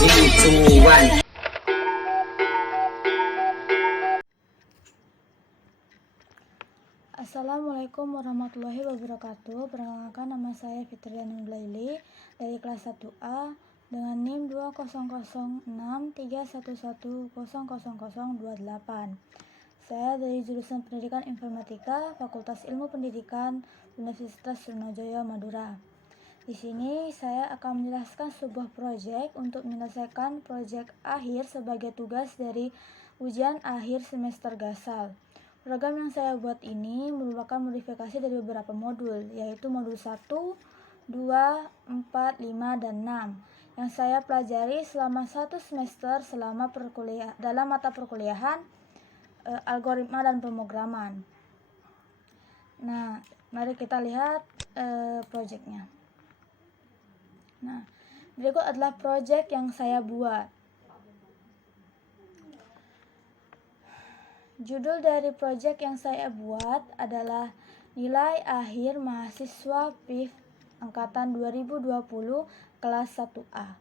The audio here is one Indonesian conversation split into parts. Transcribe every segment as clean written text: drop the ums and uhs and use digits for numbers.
3, 2, 1. Assalamualaikum warahmatullahi wabarakatuh. Perkenalkan, nama saya Fitriani Nurlaili dari kelas 1A dengan NIM 200631100028. Saya dari jurusan Pendidikan Informatika, Fakultas Ilmu Pendidikan, Universitas Sriwijaya Madura. Di sini saya akan menjelaskan sebuah proyek untuk menyelesaikan proyek akhir sebagai tugas dari ujian akhir semester Gasal. Program yang saya buat ini merupakan modifikasi dari beberapa modul, yaitu modul 1, 2, 4, 5, dan 6 yang saya pelajari selama satu semester dalam mata perkuliahan algoritma dan pemrograman. Nah, mari kita lihat proyeknya. Nah, berikut adalah proyek yang saya buat. Judul dari proyek yang saya buat adalah Nilai Akhir Mahasiswa PIV Angkatan 2020 kelas 1A.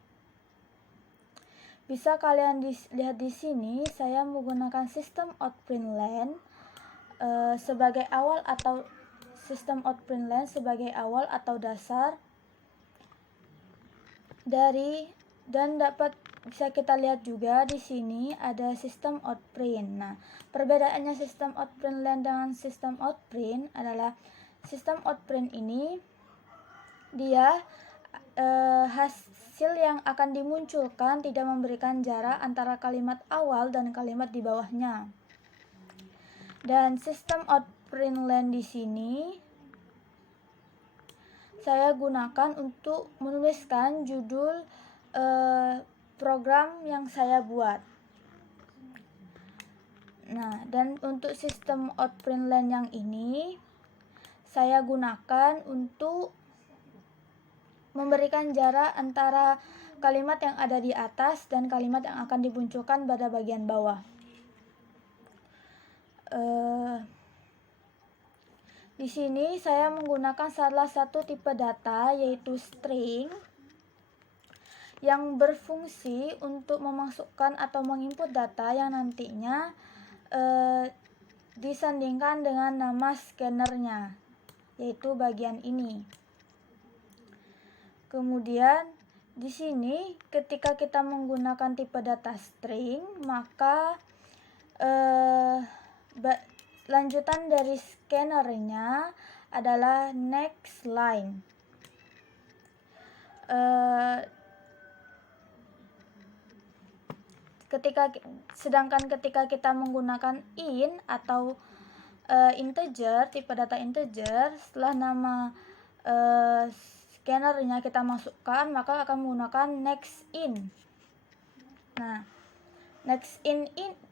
Bisa kalian lihat di sini, saya menggunakan sistem outprint sebagai awal atau dasar dari, dan bisa kita lihat juga di sini ada sistem outprint. Nah, perbedaannya sistem outprint dengan sistem outprint adalah sistem outprint ini dia hasil yang akan dimunculkan tidak memberikan jarak antara kalimat awal dan kalimat di bawahnya. Dan sistem outprint di sini saya gunakan untuk menuliskan judul program yang saya buat. Nah, dan untuk sistem outprint yang ini saya gunakan untuk memberikan jarak antara kalimat yang ada di atas dan kalimat yang akan dimunculkan pada bagian bawah. Di sini saya menggunakan salah satu tipe data, yaitu string, yang berfungsi untuk memasukkan atau menginput data yang nantinya disandingkan dengan nama scannernya, yaitu bagian ini. Kemudian di sini ketika kita menggunakan tipe data string, maka lanjutan dari scannernya adalah next line. Sedangkan ketika kita menggunakan int atau integer, tipe data integer, setelah nama scannernya kita masukkan, maka akan menggunakan next int. Nah, next int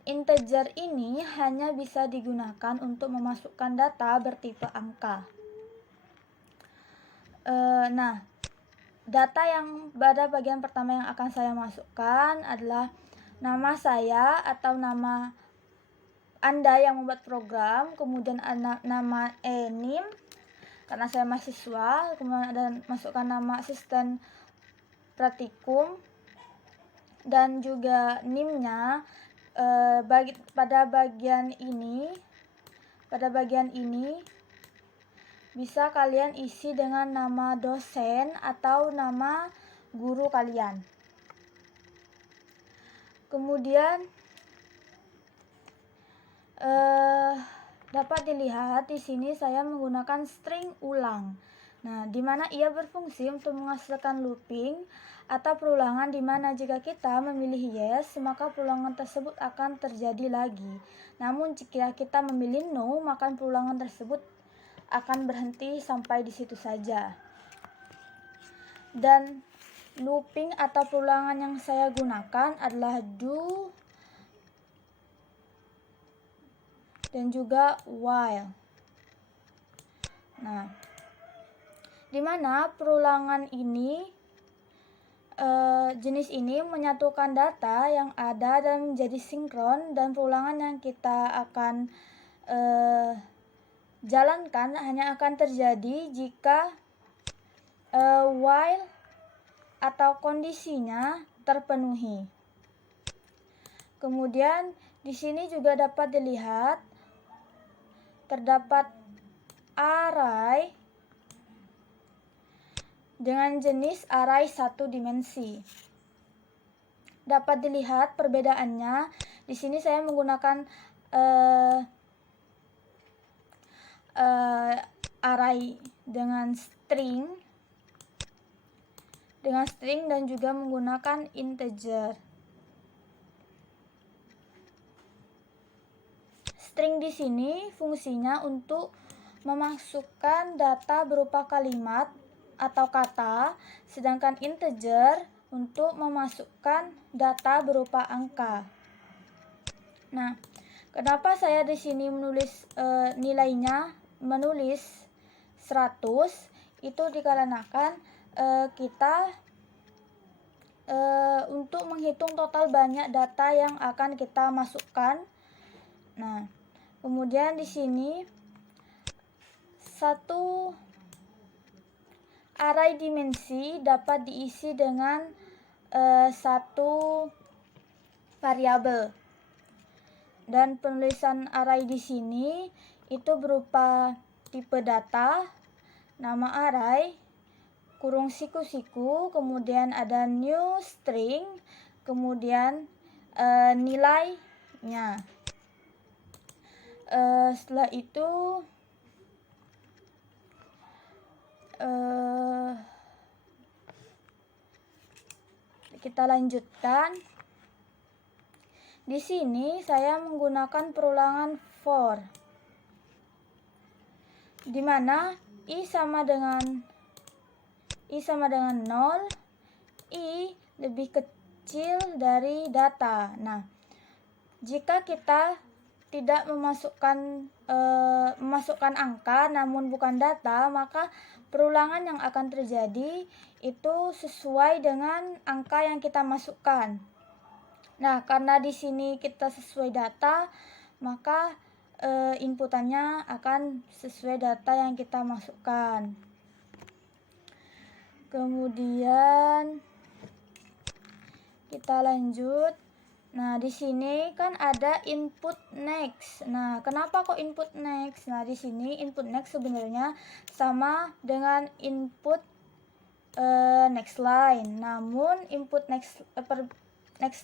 integer ini hanya bisa digunakan untuk memasukkan data bertipe angka. Nah, data yang pada bagian pertama yang akan saya masukkan adalah nama saya atau nama Anda yang membuat program, kemudian nama NIM karena saya mahasiswa, kemudian ada masukkan nama asisten praktikum, dan juga NIM-nya. Pada bagian ini bisa kalian isi dengan nama dosen atau nama guru kalian. Kemudian dapat dilihat di sini saya menggunakan string ulang. Nah, di mana ia berfungsi untuk menghasilkan looping atau perulangan, di mana jika kita memilih yes, maka perulangan tersebut akan terjadi lagi. Namun jika kita memilih no, maka perulangan tersebut akan berhenti sampai di situ saja. Dan looping atau perulangan yang saya gunakan adalah do dan juga while. Nah, di mana perulangan ini jenis ini menyatukan data yang ada dan menjadi sinkron, dan perulangan yang kita akan jalankan hanya akan terjadi jika while atau kondisinya terpenuhi. Kemudian di sini juga dapat dilihat terdapat array dengan jenis array satu dimensi. Dapat dilihat perbedaannya. Di sini saya menggunakan array dengan string dan juga menggunakan integer. String di sini fungsinya untuk memasukkan data berupa kalimat atau kata, sedangkan integer untuk memasukkan data berupa angka. Nah, kenapa saya di sini menulis nilainya menulis 100? Itu dikarenakan kita untuk menghitung total banyak data yang akan kita masukkan. Nah, kemudian di sini satu array dimensi dapat diisi dengan satu variabel. Dan penulisan array di sini itu berupa tipe data, nama array, kurung siku-siku, kemudian ada new string, kemudian nilainya. Setelah itu kita lanjutkan. Di sini saya menggunakan perulangan for, di mana i sama dengan 0, i lebih kecil dari data. Nah, jika kita tidak memasukkan angka namun bukan data, maka perulangan yang akan terjadi itu sesuai dengan angka yang kita masukkan. Nah, karena di sini kita sesuai data, maka inputannya akan sesuai data yang kita masukkan. Kemudian kita lanjut. Nah, di sini kan ada input next. Nah, kenapa kok input next? Nah, di sini input next sebenarnya sama dengan input next line. Namun input next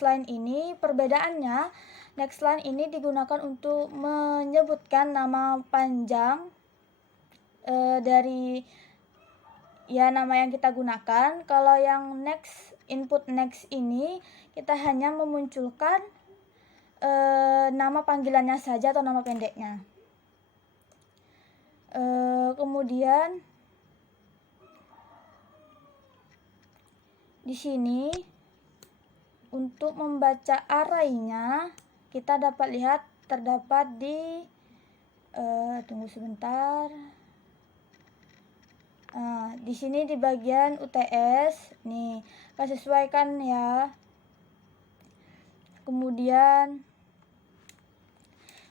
line ini perbedaannya, next line ini digunakan untuk menyebutkan nama panjang dari nama yang kita gunakan. Kalau yang input next ini kita hanya memunculkan nama panggilannya saja atau nama pendeknya. Kemudian di sini untuk membaca array-nya kita dapat lihat terdapat di tunggu sebentar. Di sini di bagian UTS nih, kita sesuaikan ya. Kemudian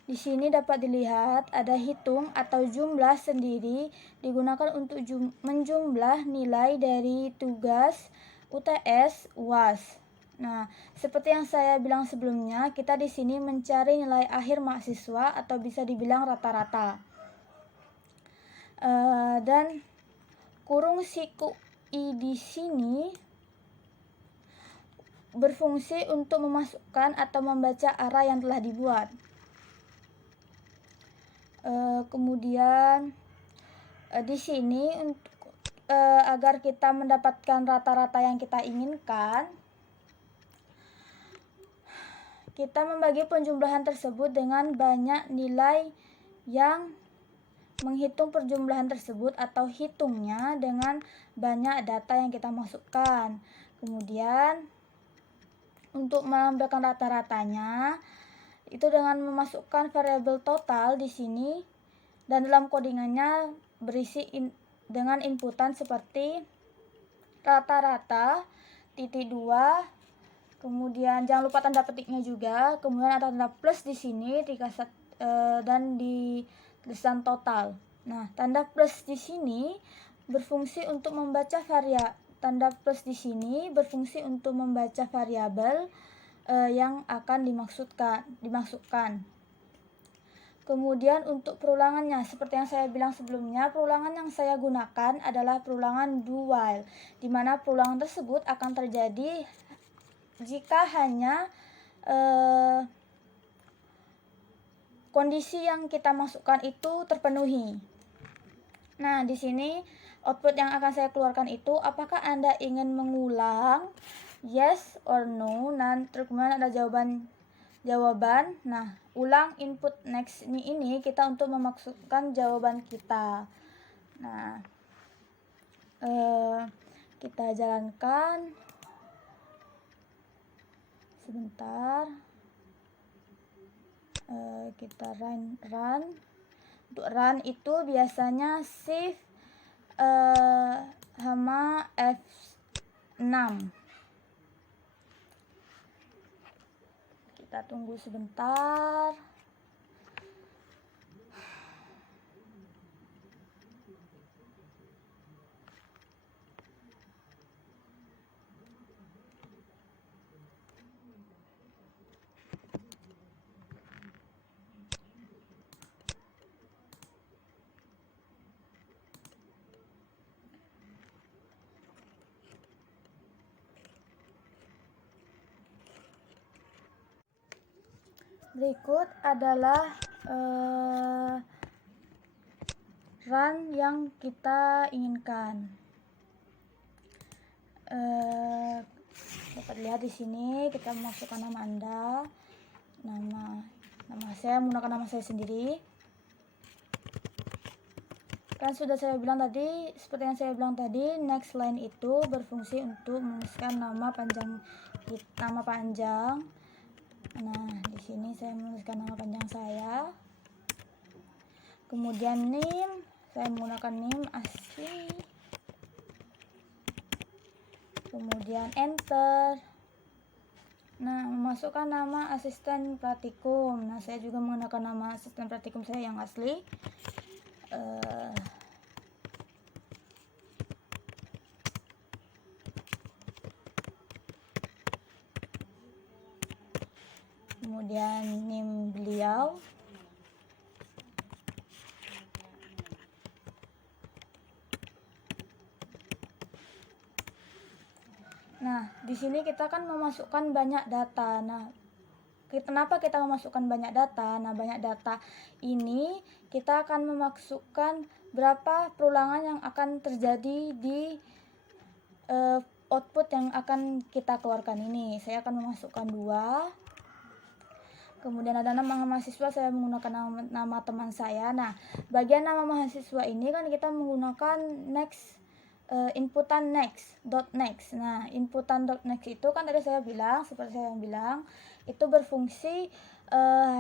di sini dapat dilihat ada hitung atau jumlah sendiri digunakan untuk menjumlah nilai dari tugas UTS UAS. Nah, seperti yang saya bilang sebelumnya, kita di sini mencari nilai akhir mahasiswa atau bisa dibilang rata-rata. Dan kurung siku i di sini berfungsi untuk memasukkan atau membaca array yang telah dibuat. Kemudian di sini agar kita mendapatkan rata-rata yang kita inginkan, kita membagi penjumlahan tersebut dengan banyak nilai yang menghitung perjumlahan tersebut atau hitungnya dengan banyak data yang kita masukkan. Kemudian untuk menambahkan rata-ratanya itu dengan memasukkan variabel total di sini, dan dalam codingannya berisi dengan inputan seperti rata-rata titik 2. Kemudian jangan lupa tanda petiknya juga. Kemudian ada tanda plus di sini dan di tulisan total. Nah, tanda plus di sini berfungsi untuk membaca tanda plus di sini berfungsi untuk membaca variabel yang akan dimasukkan. Kemudian untuk perulangannya, seperti yang saya bilang sebelumnya, perulangan yang saya gunakan adalah perulangan do while, di mana perulangan tersebut akan terjadi jika hanya kondisi yang kita masukkan itu terpenuhi. Nah, di sini output yang akan saya keluarkan itu, apakah Anda ingin mengulang? Yes or no. Nah, terus kemudian ada jawaban. Nah, ulang input next ini kita untuk memasukkan jawaban kita. Nah, kita jalankan sebentar. Kita run. Untuk run itu biasanya shift sama F6. Kita tunggu sebentar. Berikut adalah run yang kita inginkan. Dapat lihat di sini kita memasukkan nama Anda, nama saya, menggunakan nama saya sendiri. Kan sudah saya bilang tadi, seperti yang saya bilang tadi, next line itu berfungsi untuk menuliskan nama panjang. Nah, di sini saya menuliskan nama panjang saya. Kemudian name, saya menggunakan name asli. Kemudian enter. Nah, memasukkan nama asisten praktikum. Nah, saya juga menggunakan nama asisten praktikum saya yang asli. Kemudian name beliau. Nah, di sini kita kan memasukkan banyak data. Nah, kenapa kita memasukkan banyak data? Nah, banyak data ini kita akan memasukkan berapa perulangan yang akan terjadi di output yang akan kita keluarkan ini. Saya akan memasukkan 2. Kemudian ada nama mahasiswa, saya menggunakan nama teman saya. Nah, bagian nama mahasiswa ini kan kita menggunakan next, inputan next. Nah, inputan .next itu kan tadi saya bilang, seperti saya bilang, itu berfungsi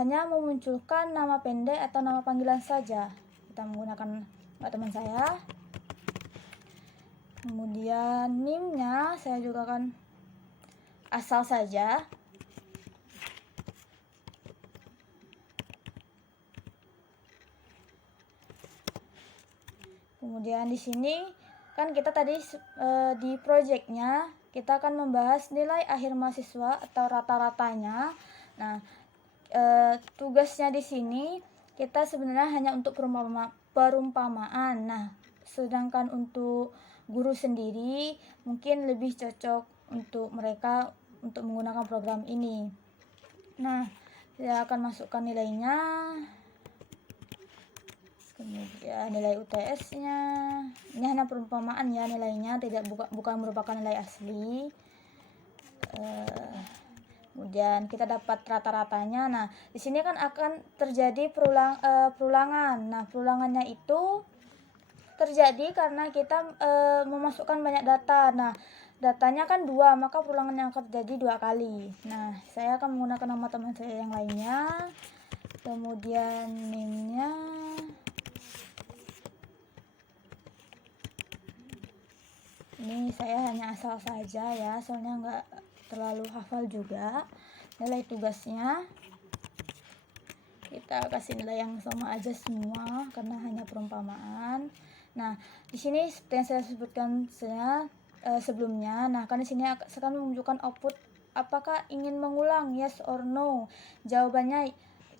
hanya memunculkan nama pendek atau nama panggilan saja. Kita menggunakan nama teman saya. Kemudian name-nya saya juga kan asal saja. Kemudian di sini kan kita tadi di projectnya kita akan membahas nilai akhir mahasiswa atau rata-ratanya. Nah, tugasnya di sini kita sebenarnya hanya untuk perumpamaan. Nah, sedangkan untuk guru sendiri mungkin lebih cocok untuk mereka untuk menggunakan program ini. Nah, saya akan masukkan nilainya. Kemudian nilai UTS-nya, ini hanya perumpamaan ya nilainya, bukan merupakan nilai asli. Kemudian kita dapat rata-ratanya. Nah, di sini kan akan terjadi perulangan. Nah, perulangannya itu terjadi karena kita memasukkan banyak data. Nah, datanya kan 2, maka perulangannya akan terjadi 2 kali. Nah, saya akan menggunakan nama teman saya yang lainnya. Kemudian name-nya. Ini saya hanya asal saja ya, soalnya nggak terlalu hafal juga. Nilai tugasnya kita kasih nilai yang sama aja semua karena hanya perumpamaan. Nah, di sini seperti yang saya sebutkan, sebelumnya. Nah, kan di sini akan menunjukkan output apakah ingin mengulang, yes or no. Jawabannya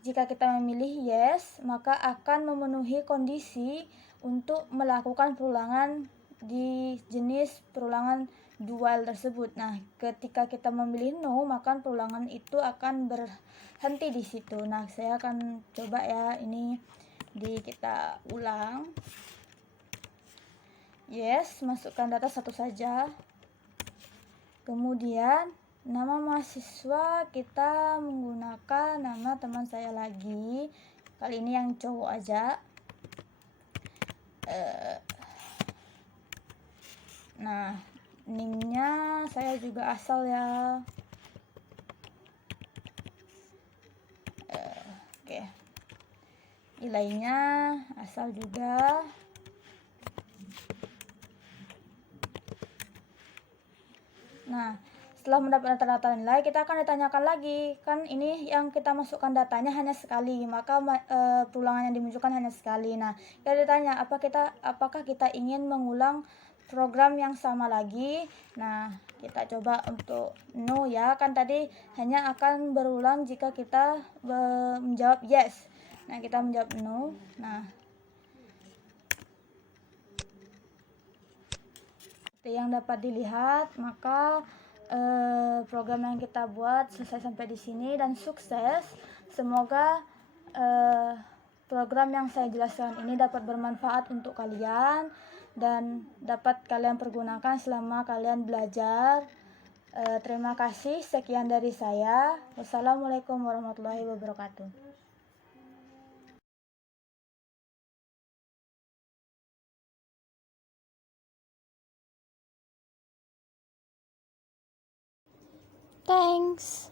jika kita memilih yes, maka akan memenuhi kondisi untuk melakukan perulangan di jenis perulangan dual tersebut. Nah, ketika kita memilih no, maka perulangan itu akan berhenti di situ. Nah, saya akan coba ya, ini kita ulang. Yes, masukkan data satu saja. Kemudian nama mahasiswa kita menggunakan nama teman saya lagi. Kali ini yang cowok aja. Nah, NIM-nya saya juga asal ya. Oke. Nilainya asal juga. Nah, setelah mendapat data-data nilai, kita akan ditanyakan lagi. Kan ini yang kita masukkan datanya hanya sekali, maka perulangan yang dimunculkan hanya sekali. Nah, kita ditanya apakah kita ingin mengulang program yang sama lagi. Nah, kita coba untuk no ya. Kan tadi hanya akan berulang jika kita menjawab yes. Nah, kita menjawab no. Nah, seperti yang dapat dilihat, maka program yang kita buat selesai sampai di sini dan sukses. Semoga program yang saya jelaskan ini dapat bermanfaat untuk kalian dan dapat kalian pergunakan selama kalian belajar. Terima kasih, sekian dari saya. Wassalamualaikum warahmatullahi wabarakatuh. Thanks.